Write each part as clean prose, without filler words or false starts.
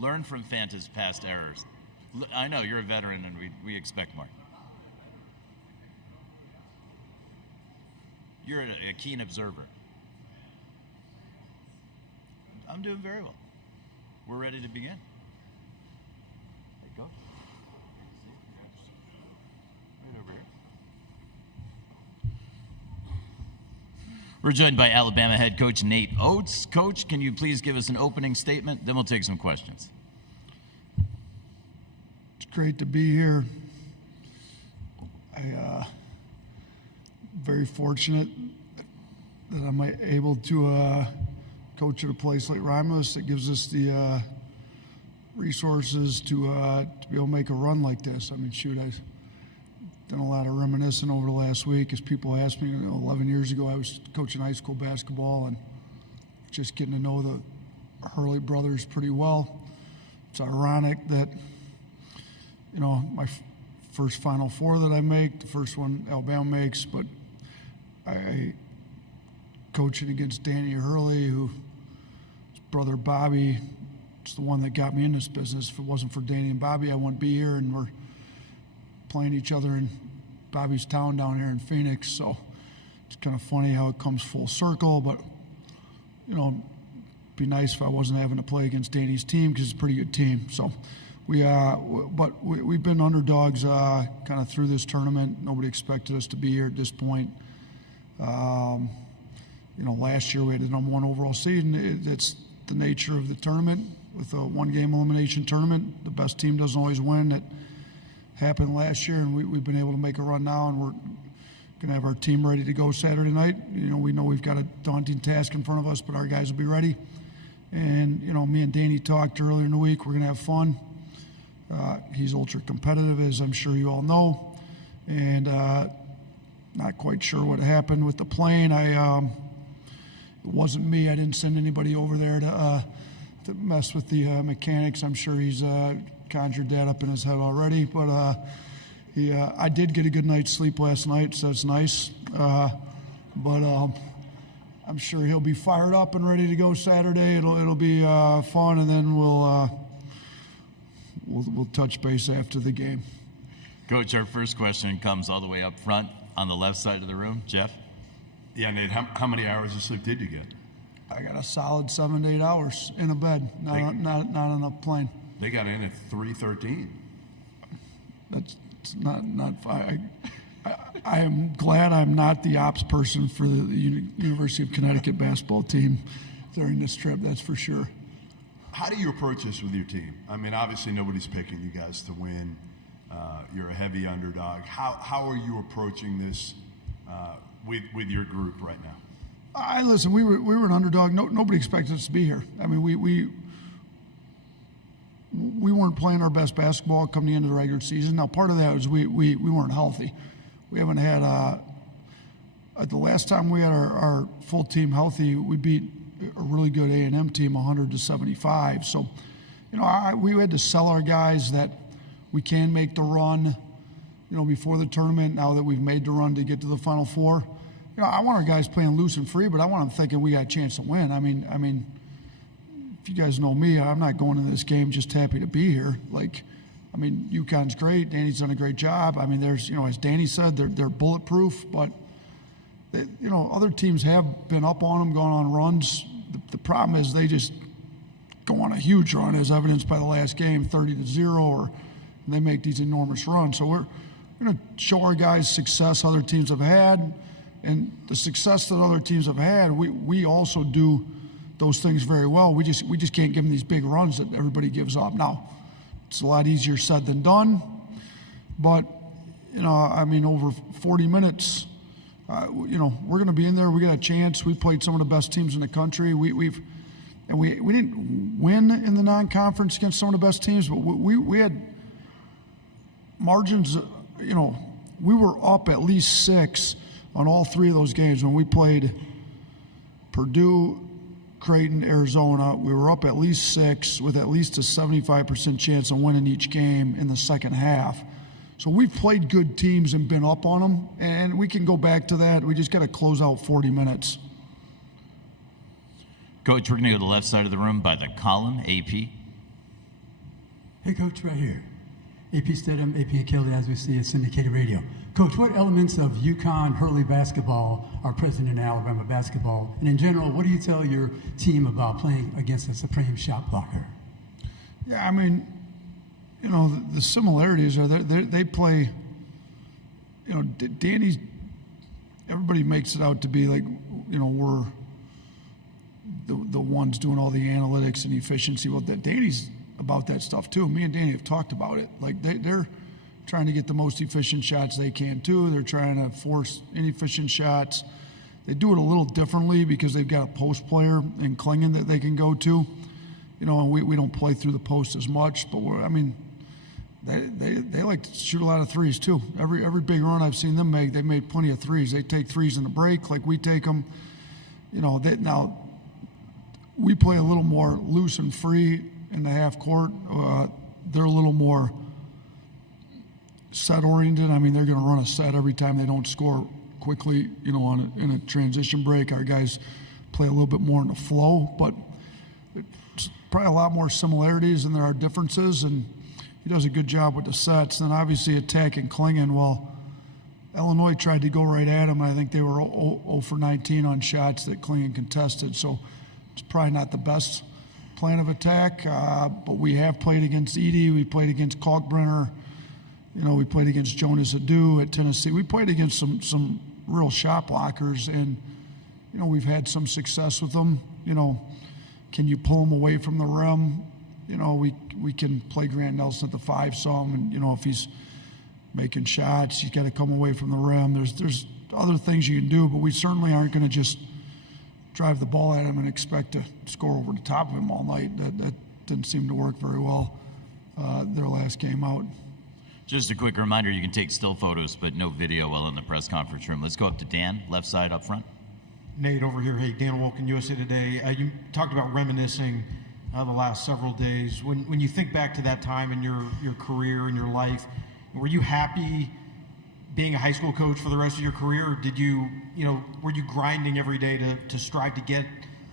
Learn from Fanta's past errors. I know you're a veteran, and we expect more. You're a keen observer. I'm doing very well. We're ready to begin. There you go. Right over here. We're joined by Alabama head coach Nate Oats. Coach, can you please give us an opening statement? Then we'll take some questions. It's great to be here. Very fortunate that I'm able to coach at a place like Romulus that gives us the resources to be able to make a run like this. I mean, shoot, I've done a lot of reminiscing over the last week as people asked me. 11 years ago, I was coaching high school basketball and just getting to know the Hurley brothers pretty well. It's ironic that, my first Final Four that I make, the first one Alabama makes, but I coaching against Danny Hurley, who his brother Bobby is the one that got me in this business. If it wasn't for Danny and Bobby, I wouldn't be here, and we're playing each other in Bobby's town down here in Phoenix. So it's kind of funny how it comes full circle, but it'd be nice if I wasn't having to play against Danny's team because it's a pretty good team. So we've been underdogs kind of through this tournament. Nobody expected us to be here at this point. Last year we had the number one overall seed, and that's the nature of the tournament. With a one-game elimination tournament, the best team doesn't always win. That happened last year, and we've been able to make a run now, and we're going to have our team ready to go Saturday night. We know we've got a daunting task in front of us, but our guys will be ready. And, me and Danny talked earlier in the week. We're going to have fun. He's ultra competitive, as I'm sure you all know, and not quite sure what happened with the plane. It wasn't me. I didn't send anybody over there to mess with the mechanics. I'm sure he's conjured that up in his head already. But I did get a good night's sleep last night, so that's nice. But I'm sure he'll be fired up and ready to go Saturday. It'll be fun, and then we'll touch base after the game. Coach, our first question comes all the way up front on the left side of the room. Jeff? Yeah, Nate, how many hours of sleep did you get? I got a solid 7 to 8 hours in a bed, not on a plane. They got in at 3:13. That's not fine. I am glad I'm not the ops person for the University of Connecticut basketball team during this trip, that's for sure. How do you approach this with your team? I mean, obviously nobody's picking you guys to win. You're a heavy underdog. How are you approaching this with your group right now? Listen, we were an underdog. Nobody expected us to be here. I mean, we weren't playing our best basketball come the end of the regular season. Now, part of that was we weren't healthy. We haven't had the last time we had our full team healthy, we beat a really good A&M team 100-75. So, we had to sell our guys that we can make the run, before the tournament. Now that we've made the run to get to the Final Four, I want our guys playing loose and free, but I want them thinking we got a chance to win. I mean, if you guys know me, I'm not going into this game just happy to be here. UConn's great. Danny's done a great job. I mean, there's, as Danny said, they're bulletproof, but other teams have been up on them, going on runs. The problem is they just go on a huge run, as evidenced by the last game, 30-0, and they make these enormous runs. So we're going to show our guys success other teams have had, and the success that other teams have had, we also do those things very well. We just can't give them these big runs that everybody gives up. Now, it's a lot easier said than done, but over 40 minutes, we're going to be in there. We got a chance. We played some of the best teams in the country. We didn't win in the non-conference against some of the best teams, but we had margins. We were up at least 6 on all 3 of those games. When we played Purdue, Creighton, Arizona, we were up at least 6 with at least a 75% chance of winning each game in the second half. So we've played good teams and been up on them, and we can go back to that. We just got to close out 40 minutes. Coach, we're going to go to the left side of the room by the column, AP. Hey, Coach, right here. AP Stedham, AP and Kelly, as we see, it's syndicated radio. Coach, what elements of UConn Hurley basketball are present in Alabama basketball? And in general, what do you tell your team about playing against a supreme shot blocker? Yeah, I mean, you know, the similarities are they play, you know, Danny's, everybody makes it out to be like, you know, we're the ones doing all the analytics and efficiency. Well, Danny's about that stuff too. Me and Danny have talked about it. Like they're trying to get the most efficient shots they can too. They're trying to force inefficient shots. They do it a little differently because they've got a post player in Klingon that they can go to. You know, and we don't play through the post as much, but they like to shoot a lot of threes too. Every big run I've seen them make, they've made plenty of threes. They take threes in the break like we take them. You know, now we play a little more loose and free in the half court. They're a little more set oriented. I mean, they're going to run a set every time they don't score quickly. You know, in a transition break, our guys play a little bit more in the flow, but it's probably a lot more similarities than there are differences. And he does a good job with the sets. And then obviously attacking Klingon. Well, Illinois tried to go right at him. I think they were 0 for 19 on shots that Klingon contested. So it's probably not the best plan of attack. But we have played against Edey. We played against Kalkbrenner. You know, we played against Jonas Adu at Tennessee. We played against some real shot blockers, and you know, we've had some success with them. You know, can you pull them away from the rim? You know, we can play Grant Nelson at the 5 some, and you know, if he's making shots, he's got to come away from the rim. There's other things you can do, but we certainly aren't going to just drive the ball at him and expect to score over the top of him all night. That didn't seem to work very well their last game out. Just a quick reminder, you can take still photos, but no video while in the press conference room. Let's go up to Dan, left side up front. Nate, over here. Hey, Dan Wolken, USA Today. You talked about reminiscing the last several days. When you think back to that time in your career and your life, were you happy being a high school coach for the rest of your career, or did were you grinding every day to strive to get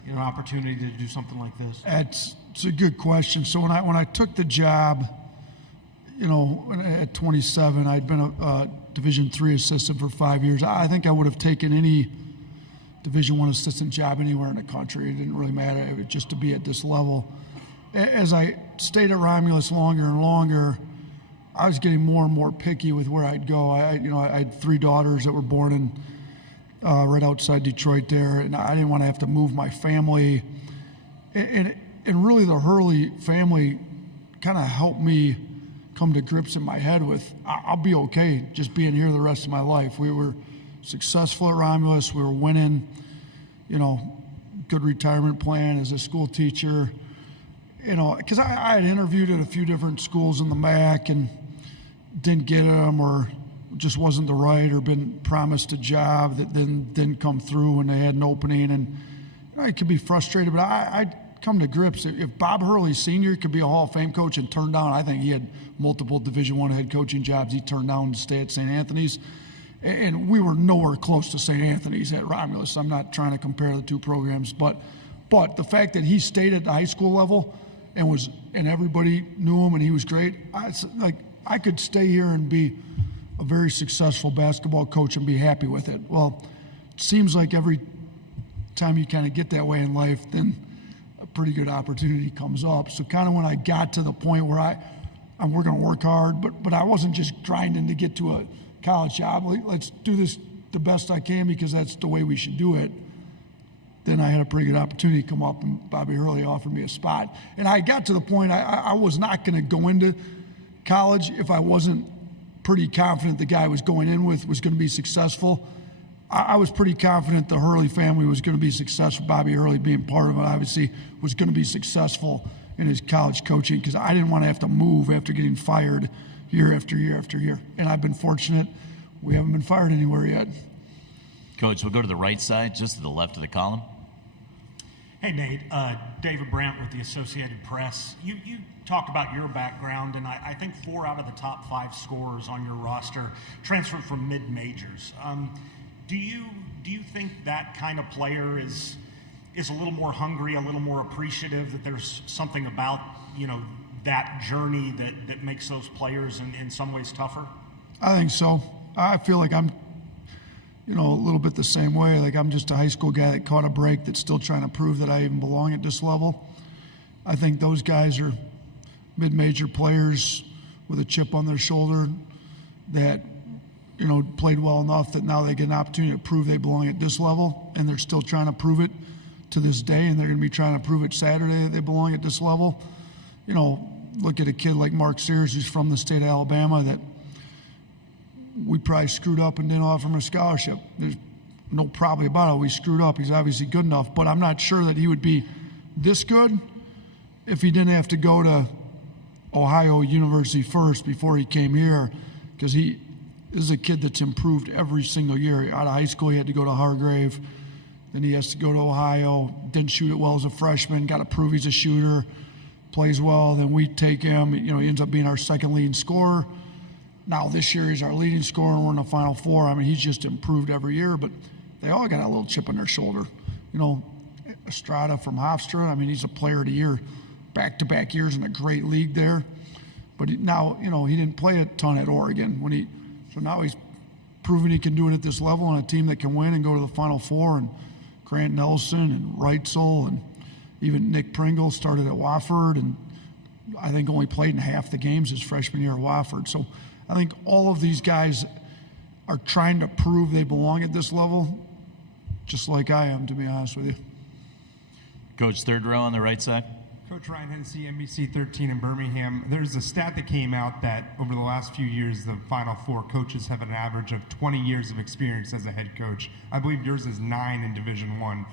an opportunity to do something like this? It's a good question. So when I took the job, you know, at 27, I'd been a Division III assistant for 5 years. I think I would have taken any Division I assistant job anywhere in the country. It didn't really matter. It was just to be at this level. As I stayed at Romulus longer and longer, I was getting more and more picky with where I'd go. I had 3 daughters that were born in right outside Detroit there, and I didn't want to have to move my family. And really, the Hurley family kind of helped me come to grips in my head with, I'll be okay just being here the rest of my life. We were successful at Romulus. We were winning, you know, good retirement plan as a school teacher. You know, because I had interviewed at a few different schools in the MAC and didn't get them, or just wasn't the right, or been promised a job that then didn't come through when they had an opening. And you know, I could be frustrated, but I'd come to grips. If Bob Hurley Sr. could be a Hall of Fame coach and turn down, I think he had multiple Division I head coaching jobs he turned down to stay at St. Anthony's. And we were nowhere close to St. Anthony's at Romulus. I'm not trying to compare the two programs, but the fact that he stayed at the high school level and everybody knew him and he was great, I could stay here and be a very successful basketball coach and be happy with it. Well, it seems like every time you kind of get that way in life, then a pretty good opportunity comes up. So kind of when I got to the point where we're going to work hard, but I wasn't just grinding to get to a college job. Let's do this the best I can because that's the way we should do it. Then I had a pretty good opportunity come up, and Bobby Hurley offered me a spot. And I got to the point I was not going to go into college if I wasn't pretty confident the guy I was going in with was going to be successful. I was pretty confident the Hurley family was going to be successful. Bobby Hurley being part of it, obviously, was going to be successful in his college coaching because I didn't want to have to move after getting fired year after year after year. And I've been fortunate. We haven't been fired anywhere yet. Coach, we'll go to the right side, just to the left of the column. Hey, Nate. David Brandt with the Associated Press. You talked about your background, and I think 4 out of the top 5 scorers on your roster transferred from mid-majors. Do you think that kind of player is a little more hungry, a little more appreciative, that there's something about, that journey that makes those players in some ways tougher? I think so. I feel like I'm, a little bit the same way. Like I'm just a high school guy that caught a break that's still trying to prove that I even belong at this level. I think those guys are mid-major players with a chip on their shoulder that, played well enough that now they get an opportunity to prove they belong at this level, and they're still trying to prove it to this day, and they're going to be trying to prove it Saturday that they belong at this level. Look at a kid like Mark Sears, who's from the state of Alabama, that we probably screwed up and didn't offer him a scholarship. There's no probably about it. We screwed up. He's obviously good enough, but I'm not sure that he would be this good if he didn't have to go to Ohio University first before he came here, because he is a kid that's improved every single year. Out of high school, he had to go to Hargrave. Then he has to go to Ohio. Didn't shoot it well as a freshman. Got to prove he's a shooter. Plays well. Then we take him. He ends up being our second leading scorer. Now this year he's our leading scorer, and we're in the Final Four. I mean, he's just improved every year. But they all got a little chip on their shoulder. Estrada from Hofstra. I mean, he's a player of the year, back-to-back years in a great league there. But now, he didn't play a ton at Oregon so now he's proven he can do it at this level on a team that can win and go to the Final Four. And Grant Nelson and Reitzel and even Nick Pringle started at Wofford, and I think only played in half the games his freshman year at Wofford. So I think all of these guys are trying to prove they belong at this level, just like I am, to be honest with you. Coach, third row on the right side. Coach Ryan Hennessy, NBC 13 in Birmingham. There's a stat that came out that over the last few years, the Final Four coaches have an average of 20 years of experience as a head coach. I believe yours is 9 in Division I.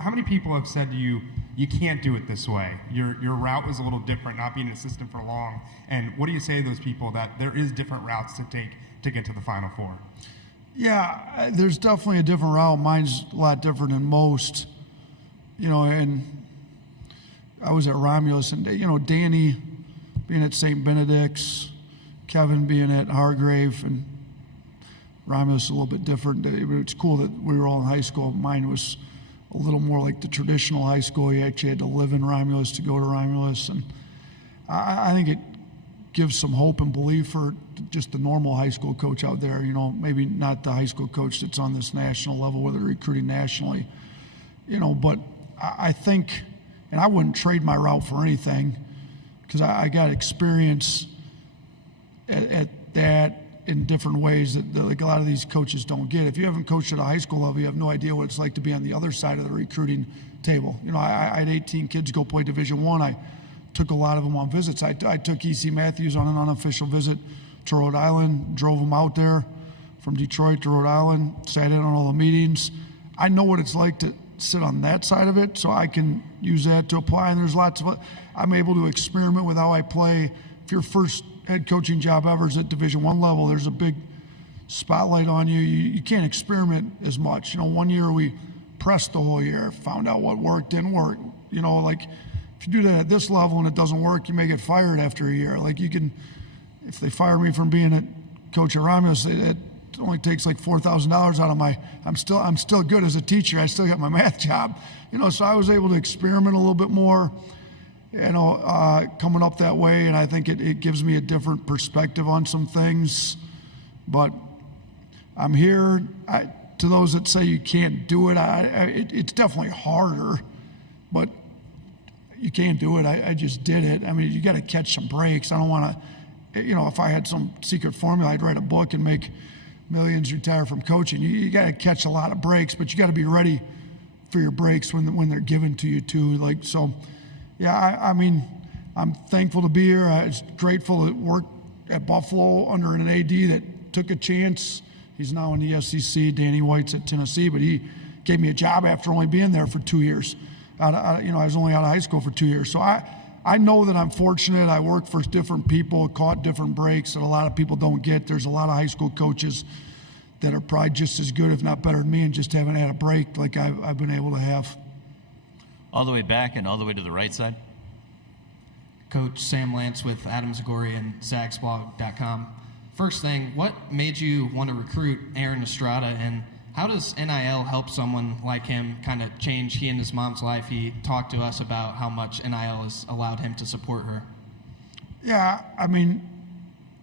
How many people have said to you, you can't do it this way? Your route was a little different, not being an assistant for long. And what do you say to those people that there is different routes to take to get to the Final Four? Yeah, there's definitely a different route. Mine's a lot different than most. And I was at Romulus, and Danny being at St. Benedict's, Kevin being at Hargrave, and Romulus is a little bit different. It's cool that we were all in high school. Mine was a little more like the traditional high school. You actually had to live in Romulus to go to Romulus, and I think it gives some hope and belief for just the normal high school coach out there. Maybe not the high school coach that's on this national level where they're recruiting nationally. But I think. And I wouldn't trade my route for anything, because I got experience at that in different ways that like a lot of these coaches don't get. If you haven't coached at a high school level, you have no idea what it's like to be on the other side of the recruiting table. I had 18 kids go play Division I. I took a lot of them on visits. I took E.C. Matthews on an unofficial visit to Rhode Island, drove him out there from Detroit to Rhode Island, sat in on all the meetings. I know what it's like to sit on that side of it, so I can use that to apply. And there's lots of, I'm able to experiment with how I play. If your first head coaching job ever is at Division I level, there's a big spotlight on you. You can't experiment as much. 1 year we pressed the whole year, found out what worked, didn't work. Like if you do that at this level and it doesn't work, you may get fired after a year. Like if they fire me from being a coach at Romulus, it only takes like $4,000 out of my. I'm still good as a teacher. I still got my math job, So I was able to experiment a little bit more, coming up that way, and I think it gives me a different perspective on some things. But I'm here. To those that say you can't do it, it's definitely harder, but you can't do it. I just did it. I mean, you got to catch some breaks. I don't want to. If I had some secret formula, I'd write a book and make millions retire from coaching. You got to catch a lot of breaks, but you got to be ready for your breaks when they're given to you too. I mean, I'm thankful to be here. I was grateful to work at Buffalo under an AD that took a chance. He's now in the SEC. Danny White's at Tennessee, but he gave me a job after only being there for 2 years. I was only out of high school for 2 years, so I know that I'm fortunate. I work for different people, caught different breaks that a lot of people don't get. There's a lot of high school coaches that are probably just as good, if not better than me, and just haven't had a break like I've been able to have. All the way back and all the way to the right side. Coach Sam Lance with Adam Zagori and zagsblog.com. First thing, what made you want to recruit Aaron Estrada, and how does NIL help someone like him kind of change he and his mom's life? He talked to us about how much NIL has allowed him to support her. Yeah, I mean,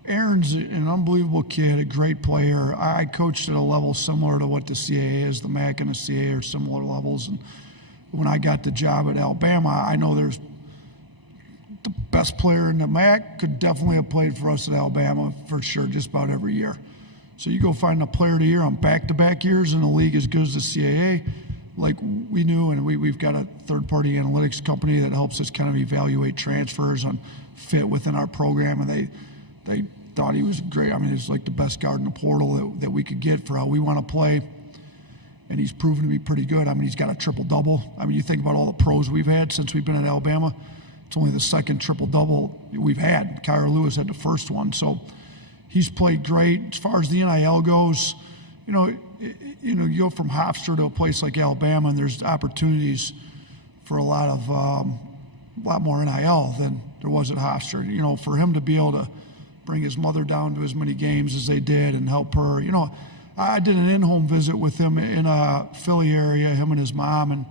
Aaron's an unbelievable kid, a great player. I coached at a level similar to what the CAA is. The MAC and the CAA are similar levels. And when I got the job at Alabama, I know there's the best player in the MAC could definitely have played for us at Alabama for sure, just about every year. So you go find a player of the year on back-to-back years in a league as good as the CAA, like we knew, and we've got a third-party analytics company that helps us kind of evaluate transfers on fit within our program, and they thought he was great. I mean, he's like the best guard in the portal that we could get for how we want to play, and he's proven to be pretty good. I mean, he's got a triple-double. I mean, you think about all the pros we've had since we've been at Alabama, it's only the second triple-double we've had. Kyra Lewis had the first one, so he's played great. As far as the NIL goes, you go from Hofstra to a place like Alabama, and there's opportunities for a lot more NIL than there was at Hofstra. You know, for him to be able to bring his mother down to as many games as they did and help her. You know, I did an in-home visit with him in a Philly area, him and his mom, and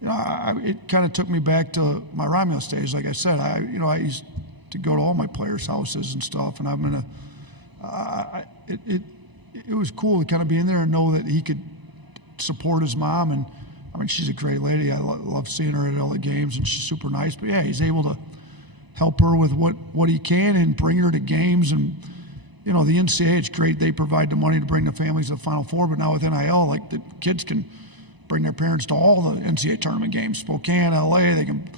you know, it kind of took me back to my Romulus days. Like I said, I used to go to all my players' houses and stuff, and I'm it was cool to kind of be in there and know that he could support his mom. And I mean, she's a great lady. I love seeing her at all the games, and she's super nice. But yeah, he's able to help her with what he can and bring her to games. And you know, the NCAA, it's great. They provide the money to bring the families to the Final Four. But now with NIL, like the kids can bring their parents to all the NCAA tournament games. Spokane, LA, they can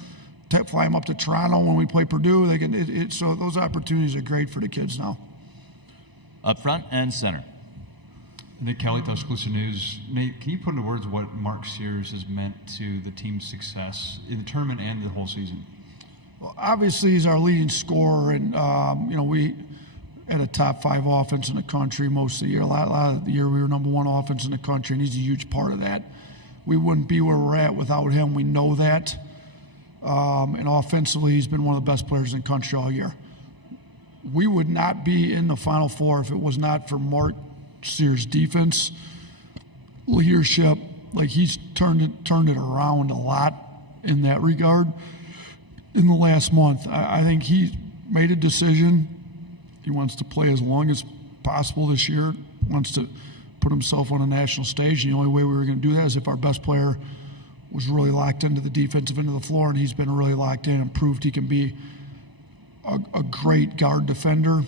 fly them up to Toronto when we play Purdue. They can. So those opportunities are great for the kids now. Up front and center. Nick Kelly, Tuscaloosa News. Nate, can you put into words what Mark Sears has meant to the team's success in the tournament and the whole season? Well, obviously, he's our leading scorer, and you know, we had a top 5 offense in the country most of the year. A lot of the year we were number 1 offense in the country, and he's a huge part of that. We wouldn't be where we're at without him. We know that. And offensively, he's been one of the best players in the country all year. We would not be in the Final Four if it was not for Mark Sears' defense, leadership. Like, he's turned it around a lot in that regard in the last month. I think he made a decision. He wants to play as long as possible this year, wants to put himself on a national stage. And the only way we were going to do that is if our best player was really locked into the defensive end of the floor, and he's been really locked in and proved he can be a great guard defender,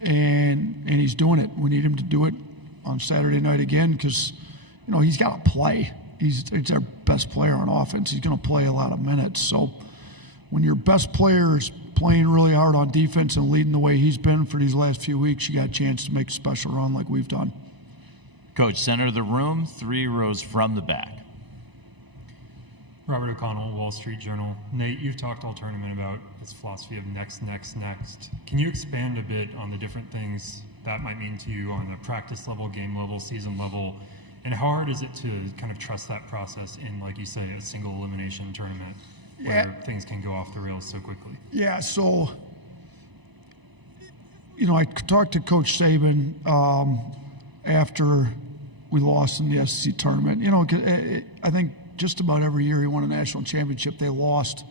and he's doing it. We need him to do it on Saturday night again because, you know, he's got to play. It's our best player on offense. He's going to play a lot of minutes. So when your best player is playing really hard on defense and leading the way he's been for these last few weeks, you got a chance to make a special run like we've done. Coach, center of the room, 3 rows from the back. Robert O'Connell, Wall Street Journal. Nate, you've talked all tournament about this philosophy of next, next, next. Can you expand a bit on the different things that might mean to you on the practice level, game level, season level, and how hard is it to kind of trust that process in, like you say, a single elimination tournament where things can go off the rails so quickly? Yeah, so, you know, I talked to Coach Saban after we lost in the SEC tournament. You know, I think just about every year he won a national championship, they lost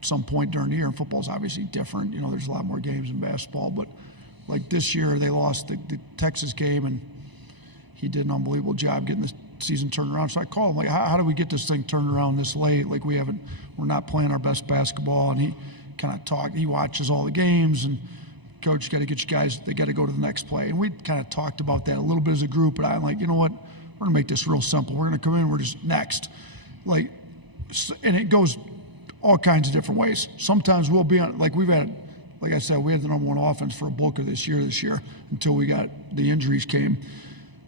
at some point during the year. And football's obviously different. You know, there's a lot more games in basketball. But, like, this year they lost the Texas game, and he did an unbelievable job getting the season turned around. So I called him, like, how do we get this thing turned around this late? Like, we're not playing our best basketball. And he kind of talked. He watches all the games, and Coach, got to get you guys, they got to go to the next play. And we kind of talked about that a little bit as a group, but I'm like, you know what? We're going to make this real simple. We're going to come in, we're just next. Like, and it goes all kinds of different ways. Sometimes we'll be on, like we've had, like I said, we had the number 1 offense for a bulk of this year until we got the injuries came.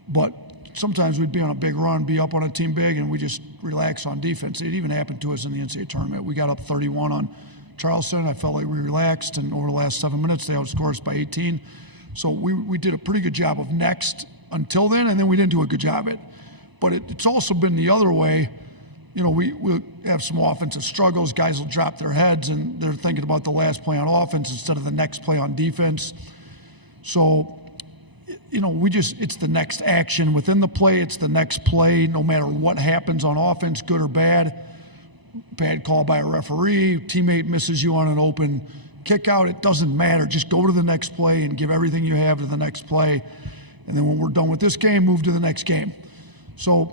But sometimes we'd be on a big run, be up on a team big, and we just relax on defense. It even happened to us in the NCAA tournament. We got up 31 on Charleston. I felt like we relaxed, and over the last 7 minutes, they outscored us by 18. So we did a pretty good job of next until then, and then we didn't do a good job at it. But it's also been the other way. You know, we'll have some offensive struggles. Guys will drop their heads, and they're thinking about the last play on offense instead of the next play on defense. So, you know, it's the next action within the play. It's the next play, no matter what happens on offense, good or bad. Bad call by a referee, teammate misses you on an open kick out, it doesn't matter. Just go to the next play and give everything you have to the next play. And then when we're done with this game, move to the next game. So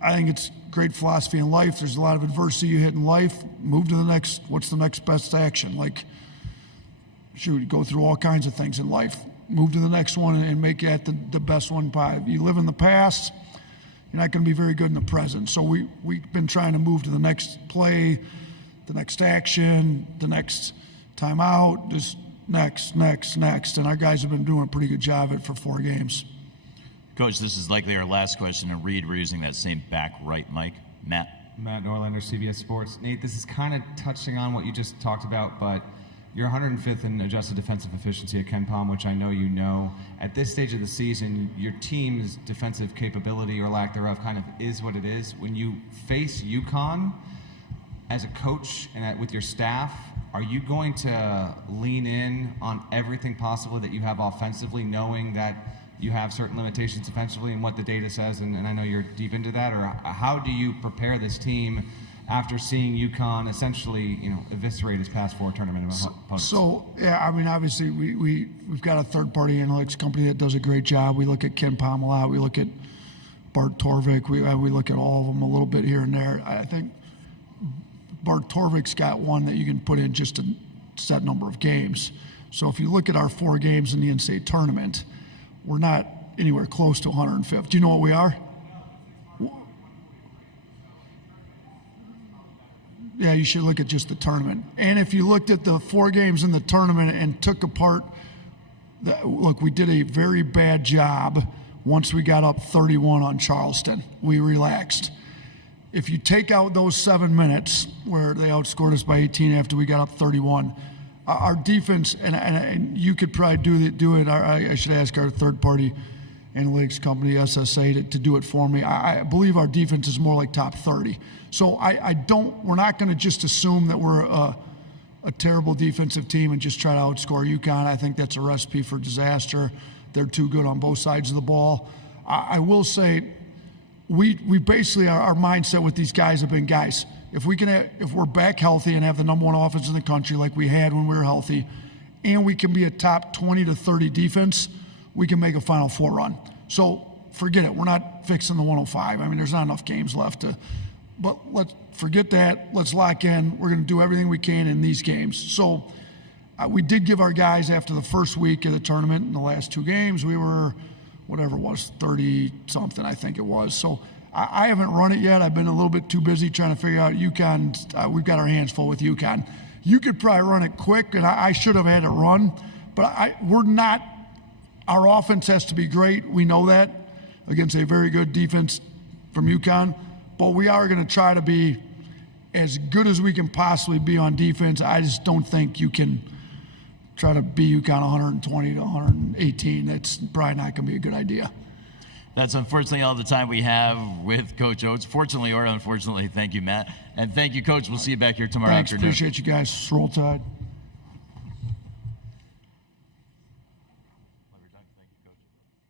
I think it's great philosophy in life. There's a lot of adversity you hit in life. Move to the next, what's the next best action? Like, shoot, go through all kinds of things in life. Move to the next one and make it the best one. You live in the past, you're not going to be very good in the present. So we've been trying to move to the next play, the next action, the next timeout, just next. And our guys have been doing a pretty good job of it for 4 games. Coach, this is likely our last question. And Reed, we're using that same back right mic. Matt Norlander, CBS Sports. Nate, this is kind of touching on what you just talked about, but you're 105th in adjusted defensive efficiency at Ken Palm, which I know you know. At this stage of the season, your team's defensive capability or lack thereof kind of is what it is. When you face UConn as a coach and with your staff, are you going to lean in on everything possible that you have offensively, knowing that you have certain limitations offensively and what the data says, and I know you're deep into that, or how do you prepare this team after seeing UConn essentially, eviscerate his past 4 tournament opponents? So, yeah, I mean, obviously we've got a third-party analytics company that does a great job. We look at Ken Palm a lot. We look at Bart Torvik. We look at all of them a little bit here and there. I think Bart Torvik's got one that you can put in just a set number of games. So if you look at our 4 games in the NCAA tournament, we're not anywhere close to 105th. Do you know what we are? Yeah, you should look at just the tournament. And if you looked at the 4 games in the tournament and took apart, look, we did a very bad job once we got up 31 on Charleston. We relaxed. If you take out those 7 minutes where they outscored us by 18 after we got up 31, our defense, and you could probably do it. I should ask our third-party analytics company, SSA, to do it for me. I believe our defense is more like top 30. So we're not going to just assume that we're a terrible defensive team and just try to outscore UConn. I think that's a recipe for disaster. They're too good on both sides of the ball. I will say, we basically, our mindset with these guys have been, guys, if we're back healthy and have the number 1 offense in the country like we had when we were healthy, and we can be a top 20 to 30 defense, we can make a Final Four run. So forget it. We're not fixing the 105. I mean, there's not enough games left but let's forget that. Let's lock in. We're going to do everything we can in these games. So we did give our guys, after the first week of the tournament, in the last 2 games, we were, whatever it was, 30-something, I think it was. So I haven't run it yet. I've been a little bit too busy trying to figure out UConn. We've got our hands full with UConn. You could probably run it quick, and I should have had it run, but we're not. Our offense has to be great. We know that against a very good defense from UConn, but we are going to try to be as good as we can possibly be on defense. I just don't think you can try to be UConn 120 to 118. That's probably not going to be a good idea. That's unfortunately all the time we have with Coach Oats. Fortunately or unfortunately, thank you, Matt. And thank you, Coach. We'll see you back here tomorrow Thanks. afternoon. Appreciate you guys. Roll Tide.